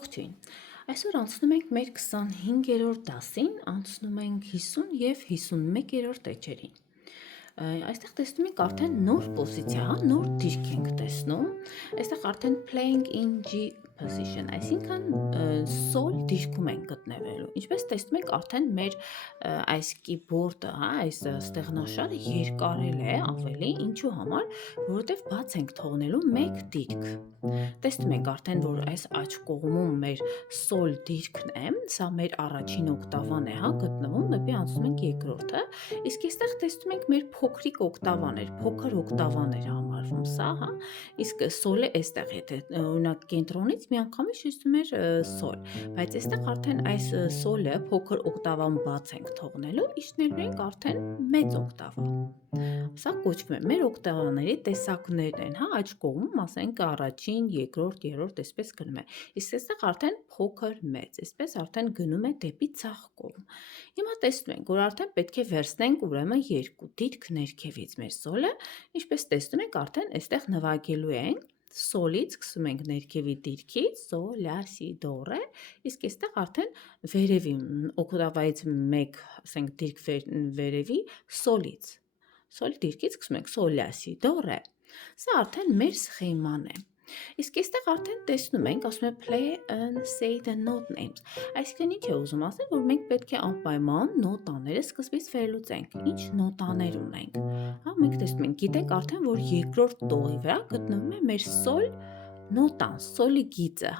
Ողջույն։ Այսօր անցնում ենք մեր 25-րդ դասին, անցնում ենք 50 և 51-րդ էջերին։ Այստեղ տեսնում ենք արդեն նոր պոզիցիա, նոր դիրք ենք տեսնում։ Այստեղ արդեն playing in G position, այսինքն sol դիրքում ենք գտնվելու։ Ինչպես տեսնում ենք, արդեն մեր այս keyboard-ը, այս ստեղնաշարը երկարել է ավելի, ինչու համար, որովհետև բաց ենք թողնելու մեկ դիրք։ Տեսնում ենք արդեն, որ այս աջ կողմում մեր sol դիրքն է, սա մեր առաջին օկտավան է, գտնվում, դեպի անցնում ենք երկրորդը, իսկ այստեղ տեսնում ենք մեր փոքրիկ օկտավաներ, փոքր օկտավաներ համարվում սա, իսկ solը այստեղ, եթե օրինակ կենտրոնից միանգամից հիշում էր sol, բայց այստեղ արդեն այս solը փոքր օկտավան բաց ենք թողնելու, իջնելու ենք արդեն մեծ օկտավա։ Սա կոչվում է մեր օկտավաների տեսակներն են, աջ կողմում, ասենք առաջին, երկրորդ, երրորդ, այսպես գնում է։ Իսկ այստեղ արդեն փոքր մեծ, այսպես արդեն գնում է դեպի ցախ կողմ։ Հիմա տեսնում ենք, որ արդեն պետք է վերցնենք ուրեմն երկու դիրք ներքևից մեր solը, ինչպես տեսնում ենք, արդեն այստեղ նվագելու ենք solից սկսում ենք ներքևի դիրքից, sol, la, si, do, re, իսկ այստեղ արդեն վերևի օկտավայից մեկ, ասենք դիրք վերևի solից։ Sol դիրքից սկսում ենք sol, la, si, do, re։ Սա արդեն մեր սխեման է։ Իսկ այստեղ արդեն տեսնում ենք, ասում է play and say the note names։ Այսինքն ինչ է ուզում ասել, որ մենք պետք է անպայման նոտաները սկզբից վերլուծենք։ Ինչ նոտաներ ունենք։ Մենք տեսնում ենք, գիտենք արդեն, որ երկրորդ տողի վրա գտնվում է մեր sol նոտան, solի գիծը,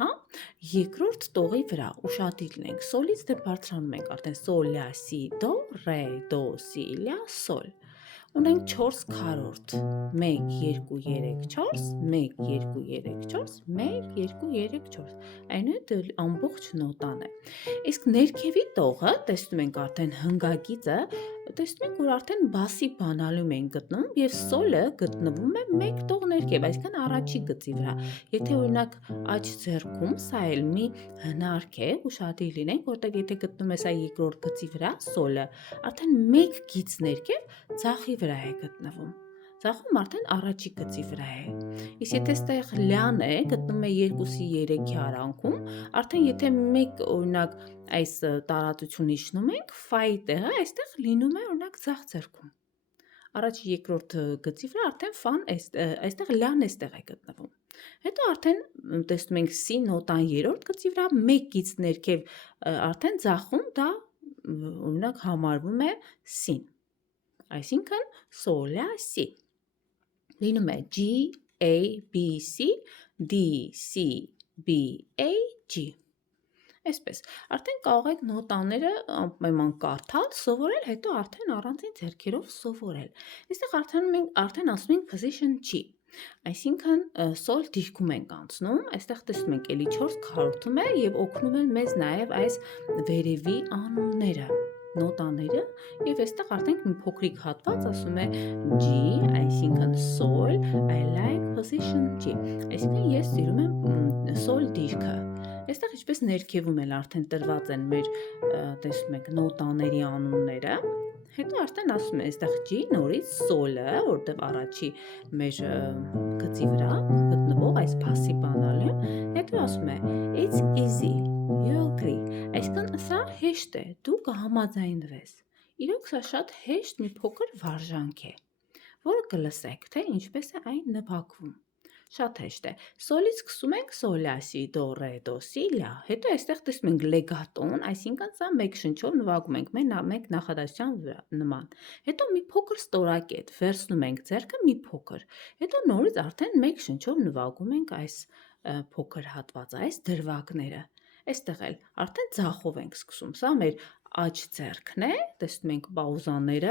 երկրորդ տողի վրա, ուշադիր լինենք, solից դեռ բարձրանում ենք, արդեն sol, la, si, do, re, do, si, la, sol։ Ունենք 4 քառորդ, 1, 2, 3, 4, 1, 2, 3, 4, 1, 2, 3, 4, այնուհետ ամբողջ նոտան է։ Իսկ ներքևի տողը, տեսնում ենք արդեն հնգագիծը, տեսնում ենք, որ արդեն բասի բանալում ենք գտնում և solը գտնվում է մեկ տող ներքև, այսինքն առաջի գծի վրա։ Եթե օրինակ աջ ձեռքում, սա էլ մի հնարք է, ուշադիր լինենք, որտեղ եթե գտնում է սա երկրորդ գծի վրա, solը, արդեն մեկ գիծ ներքև ցախի վրա է գտնվում։ Ցախում արդեն առաջի գծի վրա է։ Իսկ եթե այստեղ լյան է, գտնում է 2-ի 3-ի արանքում, արդեն եթե մեկ օրինակ այս տարածությունը իջնում ենք, ֆայի տեղը այստեղ լինում է օրինակ ցախ ձեռքում։ Առաջի երկրորդ գծի վրա արդեն ֆան այստեղ լյան այստեղ է գտնվում։ Հետո արդեն տեսնում ենք սի նոտան երրորդ գծի վրա մեկ գիծ ներքև արդեն ցախում դա օրինակ համարվում է սին։ Այսինքն sol, la, si։ Լինում է G, A, B, C, D, C, B, A, G։ Այսպես, արդեն կարող եք նոտաները անպայման կարդալ, սովորել, հետո արդեն առանցին ձեռքերով սովորել։ Այստեղ արդեն ասում ենք position G, այսինքն sol դիրքում ենք անցնում, այստեղ տեսնում ենք էլի 4 քառորդում է և օգնում են մեզ նաև այս վերևի անունները, նոտաները և այստեղ արդենք մի փոքրիկ հատված ասում է G, այսինքն sol, I like position G, այսինքն ես սիրում եմ sol դիրքը։ Այստեղ ինչպես ներքևում էլ արդեն տրված են մեր տեսնում եք նոտաների անունները, հետո արդեն ասում է այստեղ G, նորից solը, որտև առաջի մեր գծի վրա գտնվող այս փասի բանալը, հետո ասում է it's easy, you agree, այսինքն սա հեշտ է, դու կհամաձայնվես։ Իրոք սա շատ հեշտ մի փոքր վարժանք է, որը կլսեք, թե ինչպես է այն նվագվում։ Շատ հեշտ է։ Solից սկսում ենք sol, la, si, do, re, do, si, la, հետո այստեղ տեսնում ենք լեգատոն, այսինքն սա մեկ շնչով նվագում ենք, մեկ նախադասության նման։ Հետո մի փոքր ստորակետ, վերցնում ենք ձեռքը մի փոքր, հետո նորից արդեն մեկ շնչով նվագում ենք այս փոքր հատվածը, այս դրվագները։ Այստեղ էլ արդեն ձախով ենք սկսում, սա մեր աջ ձեռքն է, տեսնում ենք պաուզաները,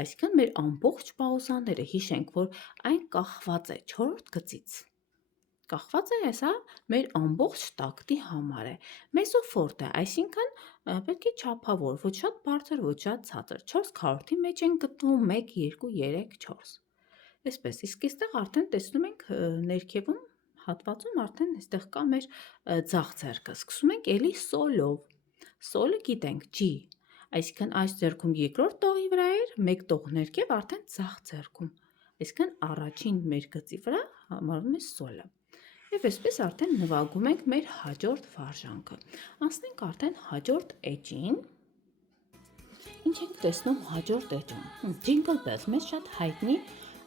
այսինքն մեր ամբողջ պաուզաները, հիշենք, որ այն կախված է 4-րդ գծից։ Կախված է սա մեր ամբողջ տակտի համար է։ Մեսոֆորտ է, այսինքն պետք է չափավոր, ոչ շատ բարձր, ոչ շատ ցածր։ 4 քառորդի մեջ են գտնվում 1, 2, 3, 4։ Այսպես, իսկ այստեղ արդեն տեսնում ենք ներքևում հատվածում արդեն այստեղ կա մեր ձախ ձեռքը։ Սկսում ենք էլի solով։ Solը գիտենք G, այսինքն այս ձեռքում երկրորդ տողի վրա էր, մեկ տող ներքև արդեն ձախ ձեռքում, այսինքն առաջին մեր գծի վրա համարվում է solը։ Եվ այսպես արդեն նվագում ենք մեր հաջորդ վարժանքը։ Անցնենք արդեն հաջորդ էջին։ Ինչ ենք տեսնում հաջորդ էջում։ Jingle Bells մեզ շատ հայտնի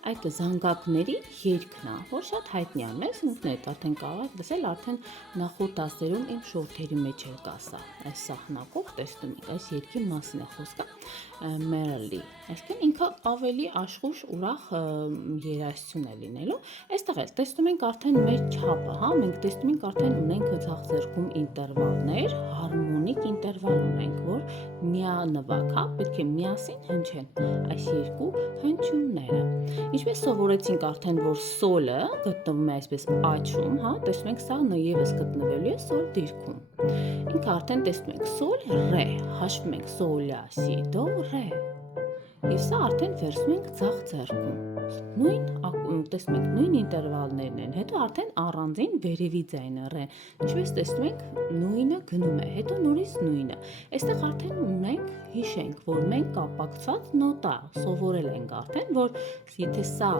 այդ զանգակների երգն է, որ շատ հայտնի է մեզ, ինքներդ արդեն կարող եք լսել, արդեն նախորդ դասերում իմ շորթերի մեջ էլ կա սա, այս սահնակով տեսնում եք, այս երգի մասին է խոսքը, Merrily, այսինքն ինքը ավելի աշխուժ ուրախ երաժշտություն է լինելու, այստեղ էլ տեսնում ենք արդեն մեր չափը, հա, մենք տեսնում ենք արդեն ունենք ցախ ձեռքում ինտերվալներ, հարմոնիկ ինտերվալ ունենք, որ միանվագ, հա, պետք է միասին հնչեն այս երկու հնչյունները։ Ինչպես սովորեցինք արդեն, որ սոլը գտնվում է այսպես աճում, հա, տեսնում ենք սա նույնպես գտնվելու է սոլ դիրքում։ Ինքը արդեն տեսնում ենք սոլ, ռե, հաշվում ենք սոլ, ля, սի, դո, ռե։ Եվ սա արդեն վերցնում ենք ցախ ձեռքում։ Նույն տեսնում ենք նույն ինտերվալներն են, հետո արդեն առանձին վերևի ձայնը ռե։ Ինչպես տեսնում ենք նույնը գնում է, հետո նորից նույնը։ Այստեղ արդեն ունենք, հիշենք, որ մենք կապակցված նոտա սովորել ենք արդեն, որ եթե սա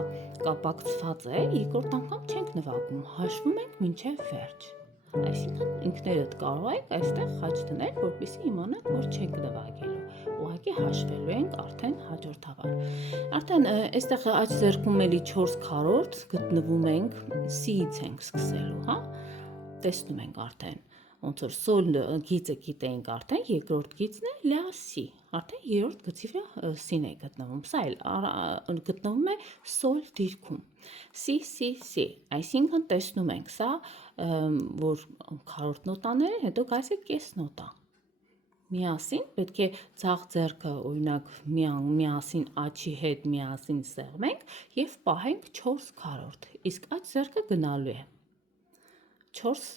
կապակցված է, երկրորդ անգամ չենք նվագում, հաշվում ենք մինչև վերջ։ Այսինքն ինքներդ կարող եք այստեղ խաչ դնել, որպեսզի իմանաք, որ չեք նվագելու։ Ուղղակի հաշվելու ենք արդեն հաջորդաբար։ Արդեն այստեղ աջ ձեռքում էլի 4 քառորդ գտնվում ենք, C-ից ենք սկսելու, հա։ Տեսնում ենք արդեն ոնց որ սոլ գիծը գիտենք արդեն, երկրորդ գիծն է ля սի, արդեն երրորդ գծի վրա սին է գտնվում, սա էլ գտնվում է սոլ դիրքում, սի, այսինքն տեսնում ենք սա, որ քառորդ նոտաներ են, հետո գալիս է կես նոտա, միասին պետք է ցախ ձեռքը օրինակ միասին աչի հետ միասին սեղմենք և պահենք 4 քառորդ, իսկ աջ ձեռքը գնալու է 4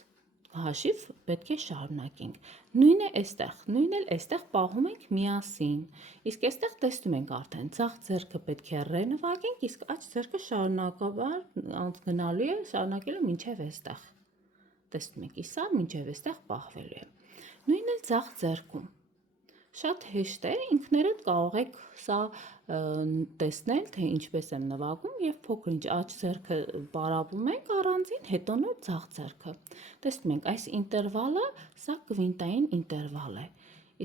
հաշիվ պետք է շարունակենք, նույն է այստեղ, նույնն էլ այստեղ պահում ենք միասին, իսկ այստեղ տեսնում ենք արդեն, ցախ ձեռքը պետք է ռե նվագենք, իսկ աջ ձեռքը շարունակաբար գնալու է, շարունակելու մինչև այստեղ, տեսնում եք, իսա մինչև այստեղ պահվելու է, նույնն էլ ցախ ձեռքում, շատ հեշտ է, ինքներդ կարող եք սա տեսնել, թե ինչպես եմ նվագում և փոքր-ինչ աջ ձեռքը պարապում ենք առանձին, հետո նոր ցախ ձեռքը, տեսնում ենք այս ինտերվալը, սա կվինտային ինտերվալ է,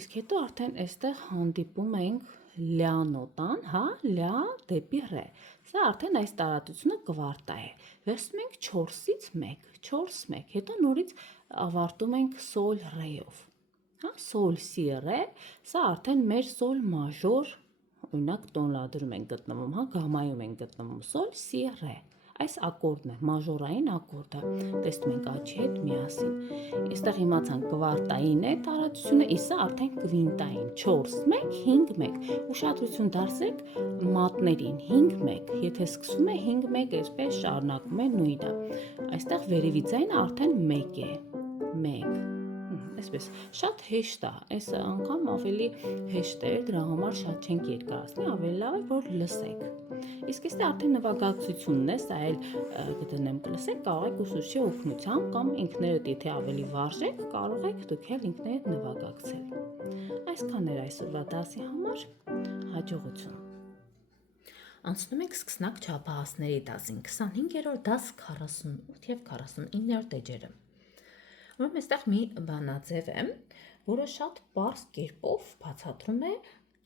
իսկ հետո արդեն այստեղ հանդիպում ենք ля նոտան, հա, ля դեպի ռե, սա արդեն այս տարածությունը կվարտա է, վերցնում ենք 4-ից 1, 4-1, հետո նորից ավարտում ենք սոլ ռեով, հա, սոլ սի ռե, սա արդեն մեր սոլ մաժոր, օրինակ տոն լադրում ենք գտնվում, հա, գամայում ենք գտնվում, սոլ սի ռե, այս ակորդն է, մաժորային ակորդը, տեսնում ենք աչի հետ միասին, այստեղ իմացանք կվարտային է տարածությունը, իսա արդեն կվինտային, 4-1, 5-1, ուշադրություն դարձրեք մատներին, 5-1, եթե սկսում է 5-1, այսպես շարունակում է նույնը, այստեղ վերևի ձայնը արդեն 1 է, 1, այսպես, շատ հեշտ է, այս անգամ ավելի հեշտ է, դրա համար շատ չենք երկարացնի, ավելի լավ է, որ լսեք, իսկ այստեղ արդեն նվագակցությունն է, սա էլ կդնեմ կլսեք, կարող եք ուսուցչի օգնությամբ կամ ինքներդ եթե ավելի վարժ եք, կարող եք դուք էլ ինքներդ նվագակցել, այսքան էր այսօրվա դասի համար, հաջողություն։ Անցնում ենք սկսնակ չափահասների դասին, 25-րդ դաս 48 և 49-րդ էջերը։ Ուրեմն այստեղ մի բանաձև է, որը շատ պարզ կերպով բացատրում է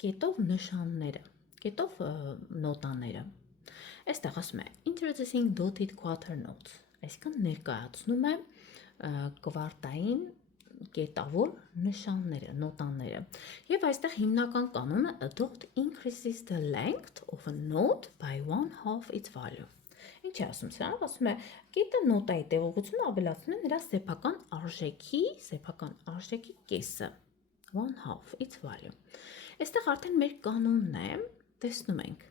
կետով նշանները, կետով նոտաները։ Այստեղ ասում է introducing dotted quarter notes, այսինքն ներկայացնում է կվարտային կետավոր նշանները, նոտաները։ Եվ այստեղ հիմնական կանոնը a dot increases the length of a note by 1/2 its value։ Ինչ է ասում սրանով, ասում է կետը նոտայի տևողությունը ավելացնում է նրա սեփական արժեքի կեսը, 1/2 its value։ Այստեղ արդեն մեր կանոնն է, տեսնում ենք,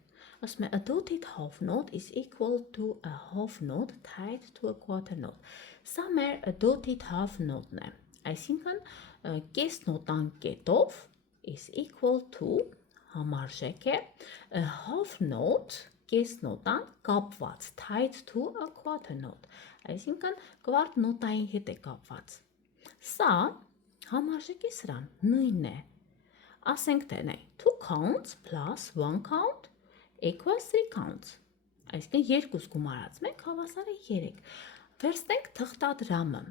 ասում է a dotted half note is equal to a half note tied to a quarter note։ Սա մեր a dotted half note-ն է, այսինքն կես նոտան կետով is equal to համարժեք է a half note կես նոտան կապված, tied to a quarter note, այսինքն կվարտ նոտայի հետ է կապված։ Սա համարժեք է սրան, նույնն է։ Ասենք թե նայ, 2 counts plus 1 count equals 3 counts, այսինքն երկուս գումարած մեկ հավասար է 3։ Վերցնենք թղթադրամը։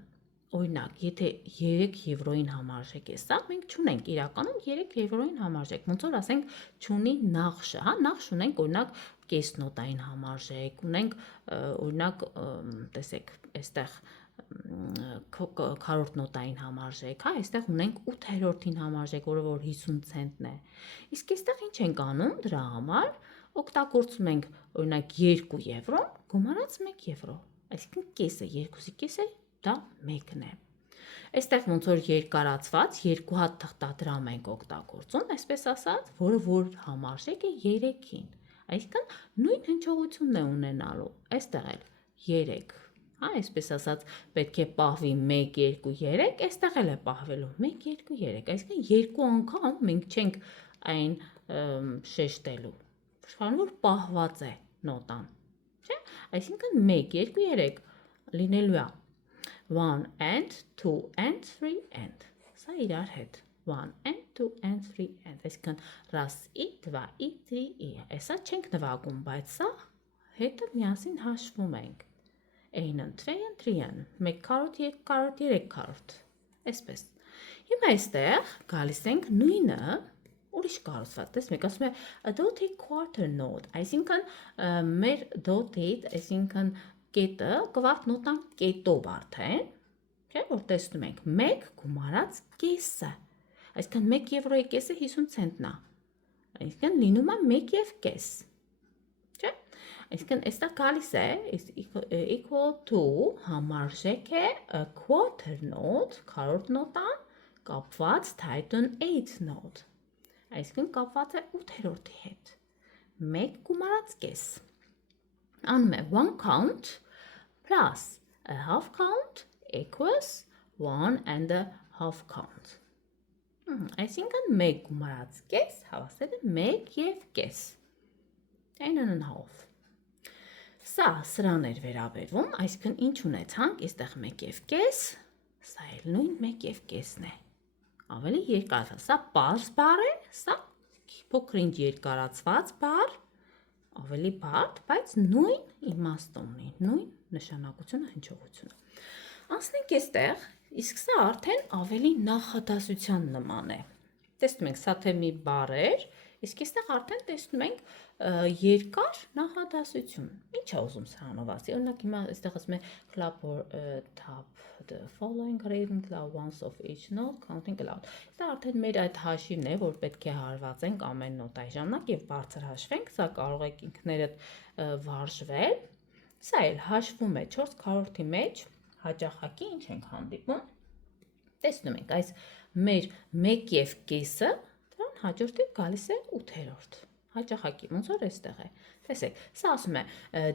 Օրինակ, եթե 3 եվրոյին համարժեք է սա, մենք չունենք իրականում 3 եվրոյին համարժեք, ոնց որ ասենք չունի նախշը, հա, նախշ ունենք օրինակ կեսնոտային համարժեք, ունենք օրինակ, տեսեք, այստեղ քառորդ նոտային համարժեք, հա, այստեղ ունենք 8-րդին համարժեք, որը որ 50 ցենտն է։ Իսկ այստեղ ինչ ենք անում դրա համար, օգտագործում ենք օրինակ 2 եվրո, գումարած 1 եվրո։ Այսինքն կեսը 2-ի կեսը դա 1-ն է։ Այստեղ ոնց որ երկարացված 2 հատ թղթադրամ ենք օգտագործում, այսպես ասած, որը որ համարժեք է 3-ին։ Այսինքն նույն հնչողությունն է ունենալու։ Այստեղ էլ 3, հա, այսպես ասած, պետք է պահվի 1 2 3, այստեղ էլ է պահվելու 1 2 3։ Այսինքն երկու անգամ մենք չենք այն շեշտելու։ Քանի որ պահված է նոտան, չէ՞։ Այսինքն 1 2 3 լինելու է 1 and 2 and 3 and։ Սա իրար հետ 1 and 2 and 3 and։ Այսինքն раз и 2 и 3 и։ Այսա չենք նվագում, բայց սա հետը միասին հաշվում ենք։ Einen, zweien, drien, 1 քառորդ, 2 քառորդ, 3 քառորդ։ Այսպես։ Հիմա այստեղ գալիս ենք նույնը ուրիշ կառուցված, տեսեք, ասում է a dotted quarter note, այսինքն մեր dotted, այսինքն կետը կվարդ նոտան կետով արդեն, չէ՞, որ տեսնում ենք 1 գումարած կեսը, այսինքն 1 եվրոյի կեսը 50 ցենտն է, այսինքն լինում է 1 եւ կես, չէ՞, այսինքն այստեղ գալիս է equal to համարժեք է a quarter note, քառորդ նոտան կապված Titan 8 note, այսինքն կապված է 8-րդի հետ, 1 գումարած կես, անում է 1 count plus a half count equals 1 and a half count, այսինքն 1 գումարած կես հավասար է 1 եւ կես, 1 and a half, սա սրան էր վերաբերվում, այսինքն ինչ ունեցանք, այստեղ 1 եւ կես, սա էլ նույն 1 եւ կեսն է, ավելի երկար, սա պարզ բառ է, սա փոքր-ինչ երկարացված բառ, ավելի բարդ, բայց նույն իմաստ ունի, նույն նշանակությունը, հնչողությունը։ Անցնենք այստեղ, իսկ սա արդեն ավելի նախադասության նման է։ Տեսնում ենք, սա թե մի բառ էր, իսկ այստեղ արդեն տեսնում ենք երկար նախադասություն։ Ինչ է ուզում սրանով ասի։ Օրինակ հիմա այստեղ ասում է clap or tap the following written ones of each note counting aloud։ Դա արդեն մեր այդ հաշիվն է, որ պետք է հարվածենք ամեն նոտայի ժամանակ եւ բարձր հաշվենք, սա կարող եք ինքներդ վարժվել։ Սա էլ հաշվում է 4 քառորդի մեջ, հաճախակի ինչ ենք հանդիպում։ Տեսնում ենք, այս մեր 1 եւ կեսը, դրան հաջորդի գալիս է 8-րդ։ Հաճախակի, ոնց որ այստեղ է։ Տեսեք, սա ասում է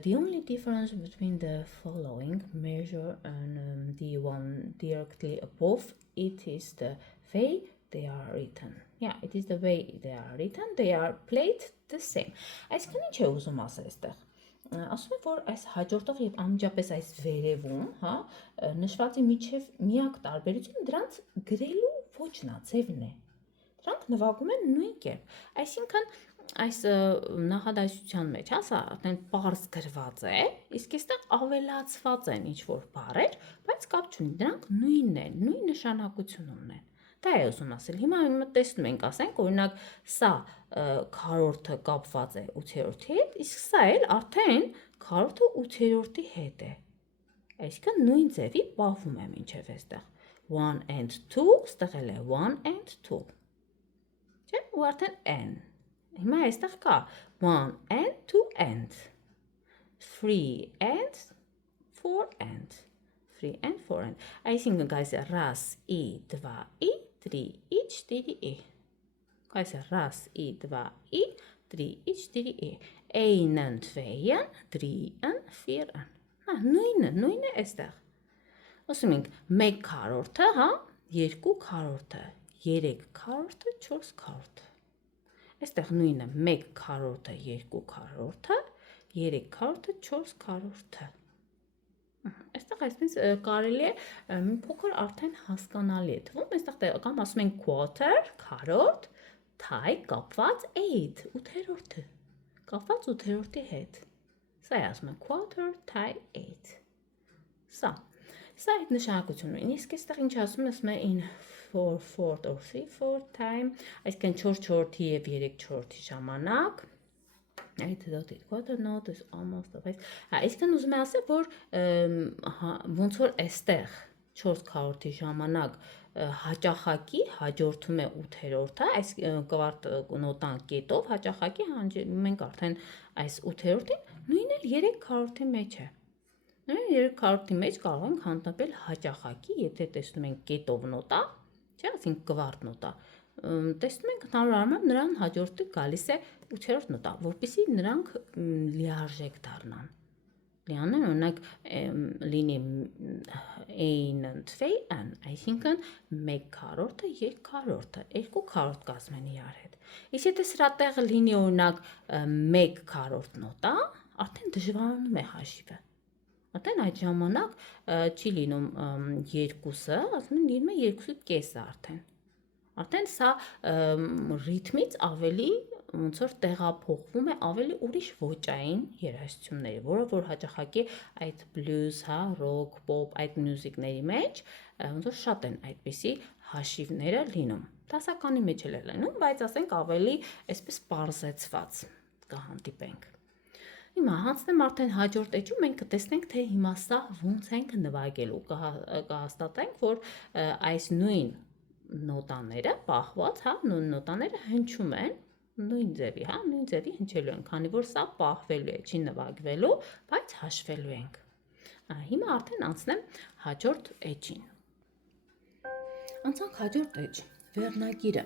the only difference between the following measure and the one directly above it is the way they are written. Yeah, it is the way they are written, they are played the same. Այսինքն ինչ է ուզում ասել այստեղ։ Ասում է, որ այս հաջորդող եւ անմիջապես այս վերևում, հա, նշվածի միջև միակ տարբերությունը դրանց գրելու ոճն է, ձևն է։ Դրանք նվագում են նույն կերպ։ Այսինքն այս նախադասության մեջ, հա, սա այդեն պարզ գրված է, իսկ այստեղ ավելացված են ինչ-որ բառեր, բայց կապ չունի, դրանք նույնն են, նույն նշանակություն ունեն։ Դա է ուզում ասել։ Հիմա տեսնում ենք, ասենք, օրինակ, սա քառորդը կապված է 8-րդի հետ, իսկ սա էլ արդեն քառորդը 8-րդի հետ է։ Այսինքն նույն ձևի պահվում է մինչև այստեղ։ 1 and 2, ստեղ էլ է 1 and 2։ Չէ՞, ու արդեն n։ Հիմա այստեղ կա 1 and 2 and 3 and 4 and 3 and 4 and այսինքն գայս է раз и 2 и 3 и 4 и գայս է раз и 2 и 3 и 4 и einen, zweien, drien, vieren։ Հա, նույնը այստեղ։ Ասում ենք 1 քառորդը, հա, 2 քառորդը, 3 քառորդը, 4 քառորդը։ Այստեղ նույնը 1 քառորդը, 2 քառորդը, 3 քառորդը, 4 քառորդը։ Այստեղ այսպես կարելի է մի փոքր արդեն հասկանալի է թվում, այստեղ կամ ասում են quarter, քառորդ, tie կապված 8, 8-րդը, կապված 8-րդի հետ։ Սա է ասում են quarter, tie 8։ Սա այդ նշանակությունն ունի։ Իսկ այստեղ ինչ ասում է in 4/4 or 3/4 time, այսինքն 4/4 եւ 3/4 ժամանակ այդ dotted quarter note is almost always այսինքն ուզում եմ ասել, որ ոնց որ այստեղ 4/4 ժամանակ հաճախակի հաջորդում է 8-րդը, այս կվարտ նոտան կետով հաճախակի մենք արդեն այս 8-րդին նույնն էլ 3/4-ի մեջ է։ Նույն 3/4-ի մեջ կարող ենք հանդիպել հաճախակի, եթե տեսնում ենք կետով նոտա, չէ՞, ասենք կվարտ նոտա, տեսնում ենք ընդհանուր առմամբ նրան հաջորդը գալիս է 8-րդ նոտա, որպեսզի նրանք լիարժեք դառնան։ Լիանան օրինակ լինի a-ն ընդվի n, այսինքն 1/4-ը 2/4-ը, 2/4 կազմեն իրար հետ։ Իսկ եթե սրա տեղը լինի օրինակ 1/4 նոտա, արդեն դժվարանում է հաշիվը։ Արդեն այդ ժամանակ չի լինում 2-ը, ասում են լինում է 2.5-ը արդեն։ Արդեն սա ռիթմից ավելի ոնց որ տեղափոխվում է ավելի ուրիշ ոճային երաժշտությունների, որը որ հաճախակի այդ blues, հա, rock, pop այդ մյուզիկների մեջ ոնց որ շատ են այդպիսի հաշիվները լինում։ Դասականի մեջ էլ է լինում, բայց ասենք ավելի այսպես պարզեցված կհանդիպենք։ Հիմա հանցնեմ արդեն հաջորդ էջում մենք կտեսնենք, թե հիմա սա ոնց ենք նվագելու, կհաստատենք, որ այս նույն նոտաները պահված, հա, նույն նոտաները հնչում են նույն ձևի, հա, նույն ձևի հնչելու են, քանի որ սա պահվելու է, չի նվագվելու, բայց հաշվելու ենք։ Հիմա արդեն անցնեմ հաջորդ էջին։ Անցանք հաջորդ էջ, վերնագիրը։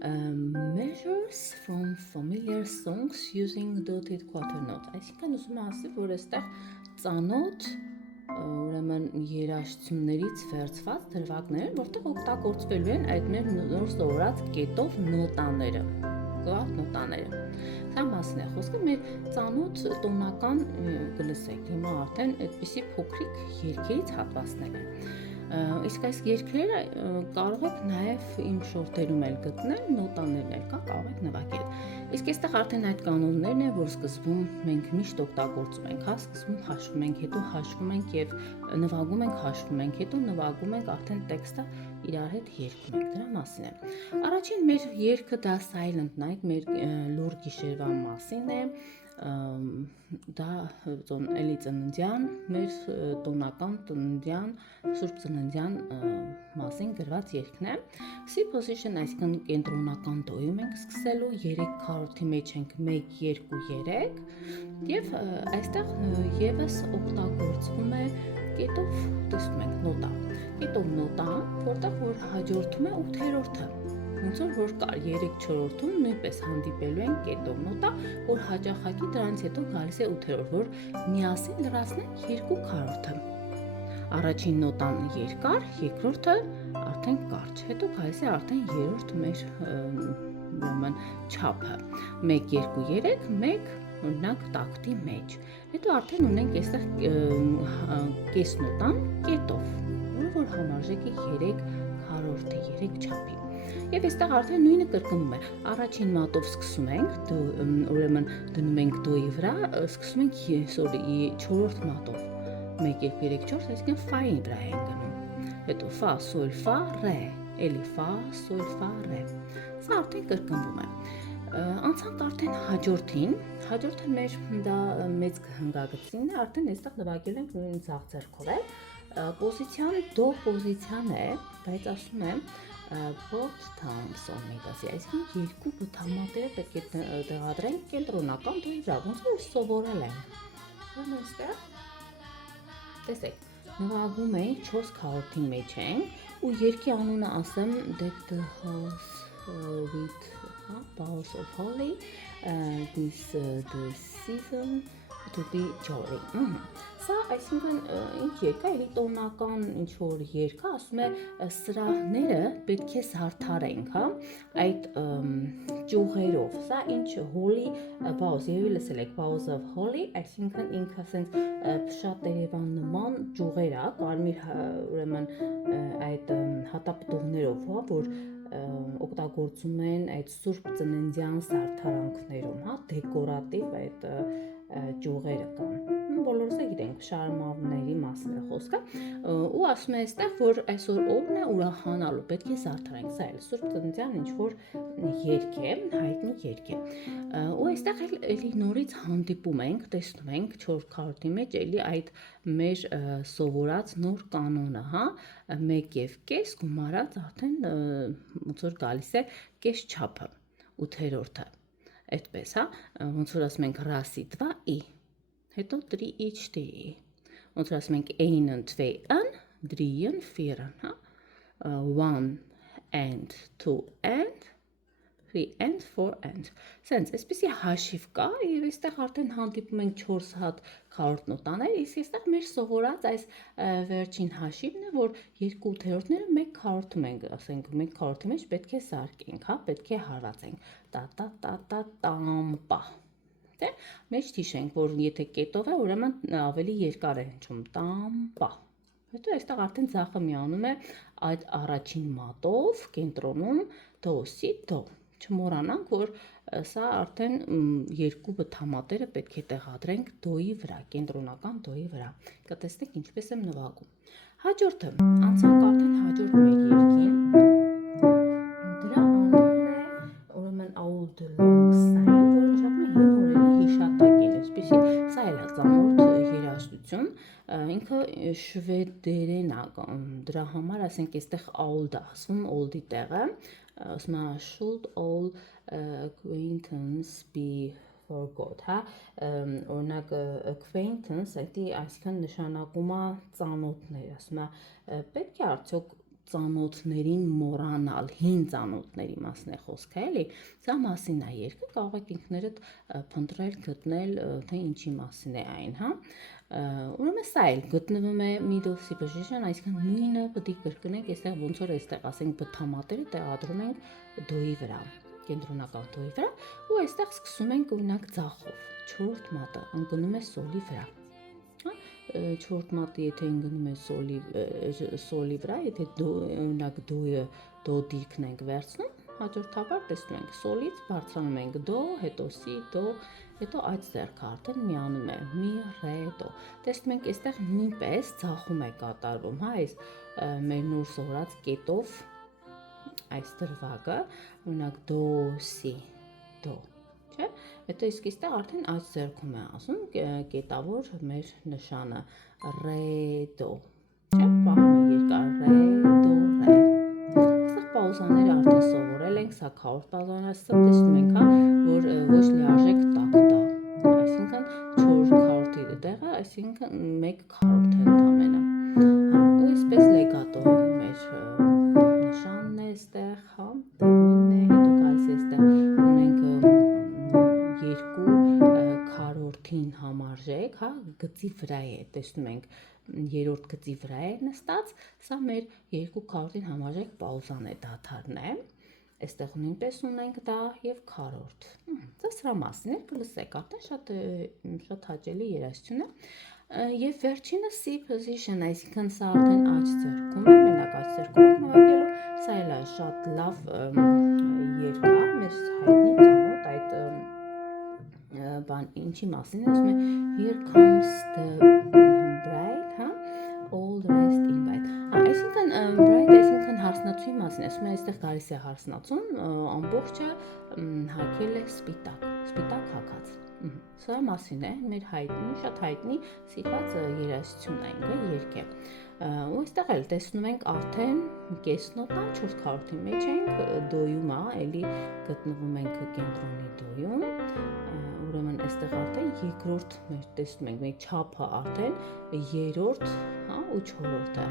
Measures from familiar songs using dotted quarter notes, այսինքն ուզում եմ ասել, որ այստեղ ծանոթ ուրեմն երաժշտություններից վերցված դրվագներ, որտեղ օգտագործվելու են այդ մեր նոր սովորած կետով նոտաները, կվարտ նոտաները։ Սա մասն է խոսքը, մեր ծանոթ տոնական կլսեք, հիմա արդեն այդպիսի փոքրիկ երգերից հատվածներ են։ Իսկ այս երգերը կարող եք նաև իմ շորթերում էլ գտնել, նոտաներն էլ կա, կարող եք նվագել։ Իսկ այստեղ արդեն այդ կանոններն են, որ սկզբում մենք միշտ օգտագործում ենք, հա, սկզբում հաշվում ենք, հետո հաշվում ենք եւ նվագում ենք, հաշվում ենք, հետո նվագում ենք, արդեն տեքստը իրար հետ երգում ենք, դրա մասին է։ Առաջին մեր երգը դա Silent Night, մեր լուր գիշերվա մասին է, դա էլի ծննդյան, մեր տոնական ծննդյան, Սուրբ ծննդյան մասին գրված երգն է։ C position, այսինքն կենտրոնական դոյում ենք սկսելու, 3/4-ի մեջ ենք 1, 2, 3 եւ այստեղ եւս օգտագործվում է կետով, տեսնում ենք նոտա։ Կետով նոտա, որտեղ որ հաջորդում է 8-րդը։ Ոնց որ կար 3/4-ում նույնպես հանդիպելու են կետով նոտա, որ հաճախակի դրանից հետո գալիս է 8-րդ, որ միասին լրացնենք 2/4-ը։ Առաջին նոտան երկար, երկրորդը արդեն կարճ, հետո գալիս է արդեն երրորդ մեր ուրեմն չափը 1, 2, 3, 1 օրինակ տակտի մեջ։ Հետո արդեն ունենք այստեղ կես նոտան կետով, որը որ համարժեք է 3/4-ի, 3 չափի։ Եվ այստեղ արդեն նույնը կրկնում է։ Առաջին մատով սկսում ենք, ուրեմն դնում ենք դոյի վրա, սկսում ենք 4-րդ մատով։ 1, 2, 3, 4, այսինքն ֆայի վրա ենք գնում։ Հետո ֆա, սոլ, ֆա, ռե, էլի ֆա, սոլ, ֆա, ռե։ Սա արդեն կրկնվում է։ Անցանք արդեն հաջորդին, հաջորդը մեր դա մեծ հնգագծին է, արդեն այստեղ նվագել ենք նույն ցախ ձեռքով է։ Պոզիցիան դո պոզիցիան է, բայց ասում եմ both times omega-ի, այսինքն երկու բթամատերը պետք է տեղադրենք կենտրոնական դոյի վրա, ոնց որ սովորել ենք։ Ուրեմն այստեղ տեսեք, նվագում ենք 4/4-ի մեջ ենք ու երգի անունը ասեմ Deck the House with Boughs of Holly, this the season to be jolly։ Սա այսինքն ինչ երգ է, էլի տոնական ինչ որ երգ է, ասում է սրահները պետք է զարդարենք, հա, այդ ճյուղերով։ Սա ինչ Holly Boughs, երևի լսել եք Boughs of Holly, այսինքն ինքը ասենց շատ երևան նման ճյուղեր է, կարմիր ուրեմն այդ հատապտուղներով, հա, որ օգտագործում են այդ Սուրբ ծննդյան զարդարանքներում, հա, դեկորատիվ այդ ճյուղերը կան։ բոլորս է գիտենք շարմավների մասին է խոսքը, ու ասում է այստեղ, որ այսօր օրն է ուրախանալու, պետք է զարդարենք, սա էլ Սուրբ Ծննդյան ինչ-որ երգ է, հայտնի երգ է, ու այստեղ էլի նորից հանդիպում ենք, տեսնում ենք 4 քառորդի մեջ էլի այդ մեր սովորած նոր կանոնը, հա, 1.5 գումարած արդեն ոնց որ գալիս է կես չափը, 8-րդը, այդպես, հա, ոնց որ ասում ենք ռասի 2 հետո 3 4, ոնց որ ասում ենք 1-ն 2-ն, 3-ն 4-ն, հա, 1 and 2 and 3 and 4 and, սենց, այսպեսի հաշիվ կա, և այստեղ արդեն հանդիպում ենք 4 հատ քառորդ նոտաներ, իսկ այստեղ մեր սովորած այս վերջին հաշիվն է, որ 2 ութերորդները 1 քառորդում ենք, ասենք 1 քառորդի մեջ պետք է զարկենք, հա, պետք է հարվածենք, տամպա, դե, մեջ թիշենք, որ եթե կետով է, ուրեմն ավելի երկար է հնչում, տամպա, հետո այստեղ արդեն ձախը միանում է այդ առաջին մատով, կենտրոնում, դոսի, դո, չմոռանանք, որ սա արդեն երկու բթամատերը պետք է տեղադրենք դոյի վրա, կենտրոնական դոյի վրա, կտեսնեք ինչպես եմ նվագում, հաջորդը, անցանք արդեն հաջորդ մեր երգին, դրա անունն է, ուրեմն old long sign, որը նշանակում է հին օրերի հիշատակին, այսպեսի, սա էլ է ծանոթ երաժշտություն, ինքը շվեդերեն է, դրա համար ասենք այստեղ old է ասվում, old-ի տեղը, ասում է should all acquaintance be forgot, հա, օրինակ acquaintance, այսինքն նշանակում է ծանոթներ, ասում է պետք է արդյոք ծանոթներին մոռանալ, հին ծանոթների մասն է խոսքը, էլի, սա մասին է երգը, կարող եք ինքներդ փնտրել, գտնել, թե ինչի մասին է այն, հա, ուրեմն սա էլ գտնվում է middle C position, այսինքն նույնը պետք է կրկնենք, այստեղ ոնց որ այստեղ ասենք բթամատերը տեղադրում ենք դոյի վրա, կենտրոնական դոյի վրա, ու այստեղ սկսում ենք օրինակ ձախով, 4-րդ մատը ընկնում է սոլի վրա, հա, 4-րդ մատը եթե ընկնում է սոլի վրա, եթե օրինակ դոյը դո դիրքն ենք վերցնում, հաջորդաբար տեսնում ենք սոլից բարձրանում ենք դո, հետո սի, դո, հետո այդ ձեռքը արդեն միանում է մի, ռե, դո, տեսնում ենք այստեղ նույնպես ձախում է կատարվում, հա, այս մեր նոր սովորած կետով այս դրվագը, օրինակ դո, սի, դո, չէ, հետո իսկ այստեղ արդեն այս ձեռքում է ասում կետավոր մեր նշանը, ռե, դո, չէ, պահում է երկար, ռե, դո, ռե, այստեղ պաուզաները արդեն սովորել ենք, սա քառորդ պաուզան է, սա տեսնում ենք, հա, որ ոչ լիարժեք տակտա, այսինքն 4 քառորդի տեղը, այսինքն 1 քառորդ է ընդամենը, ու այսպես լեգատո մեր նշանն է այստեղ, հա, տերմինն է, հետո գալիս է այստեղ ունենք երկու քառորդին համարժեք, հա, գծի վրա է, տեսնում ենք երրորդ գծի վրա է նստած, սա մեր երկու քառորդին համարժեք պաուզան է, դադարն է, այստեղ նույնպես ունենք դա և քառորդ, սա սրա մասին է, կլսեք արդեն շատ հաճելի երաժշտություն է, և վերջինը C position, այսինքն սա արդեն աջ ձեռքում է, մենակ աջ ձեռքում ենք նվագելու, սա էլ է շատ լավ երգ է, մեր հայտնի ծանոթ այդ բան ինչի մասին է, ասում է here comes the bride, հա, all dressed in white, այսինքն bride, այսինքն հարսնացուի մասին, ասում է այստեղ գալիս է հարսնացուն, ամբողջը հագել է սպիտակ հագած, սա մասին է, մեր հայտնի, շատ հայտնի սիրված երաժշտություն է, ինքը երգ է, ու այստեղ էլ տեսնում ենք արդեն կես նոտան 4 քառորդի մեջ ենք, դոյում է, էլի գտնվում ենք կենտրոնի դոյում, ուրեմն այստեղ արդեն երկրորդ մեր տեսնում ենք, մեր չափը արդեն երրորդ, հա, ու չորրորդը,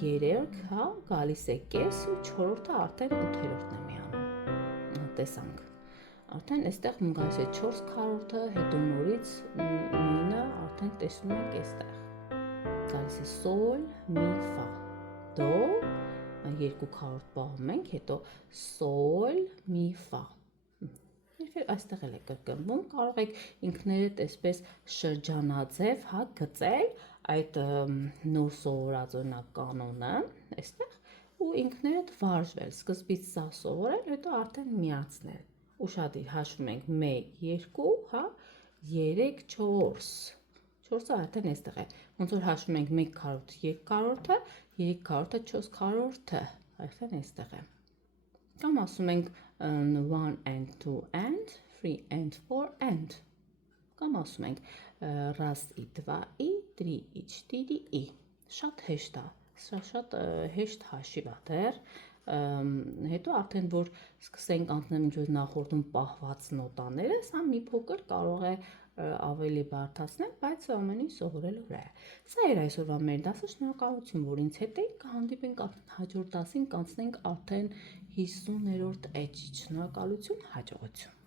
երեք, հա, գալիս է կես ու չորրորդը արդեն 8-րդն է միանում, տեսանք, արդեն այստեղ գալիս է 4 քառորդը, հետո նորից 9-ը արդեն տեսնում ենք այստեղ, գալիս է սոլ, մի, ֆա, դո, երկու քառորդ պահում ենք, հետո սոլ, մի, ֆա, այստեղ էլ է կրկնվում, կարող եք ինքներդ այսպես շրջանաձև, հա, գծել այդ նոր սովորած օրինակ կանոնը, այստեղ ու ինքներդ վարժվել, սկզբից սա սովորել, հետո արդեն միացնել, ուշադիր հաշվում ենք 1, 2, հա, 3, 4, 4-ը արդեն այստեղ է։ Ոնց որ հաշվում ենք 1 քառորդ 2 քառորդը, 3 քառորդը 4 քառորդը, արդեն այստեղ է։ Կամ ասում ենք 1 and 2 and 3 and 4 and կամ ասում ենք раз и два и 3 и 4 и շատ հեշտ է, շատ հեշտ հաշիվ է դեռ։ Հետո արդեն որ սկսենք անցնել ինչ որ նախորդում պահված նոտաները, սա մի փոքր կարող է ավելի բարդացնել, բայց ամեն ինչ սովորելու վրա է։ Սա էր այսօրվա մեր դասը, շնորհակալություն, որ ինձ հետ եք, կհանդիպենք հաջորդ դասին, կանցնենք արդեն 50-րդ էջից։ Շնորհակալություն, հաջողություն։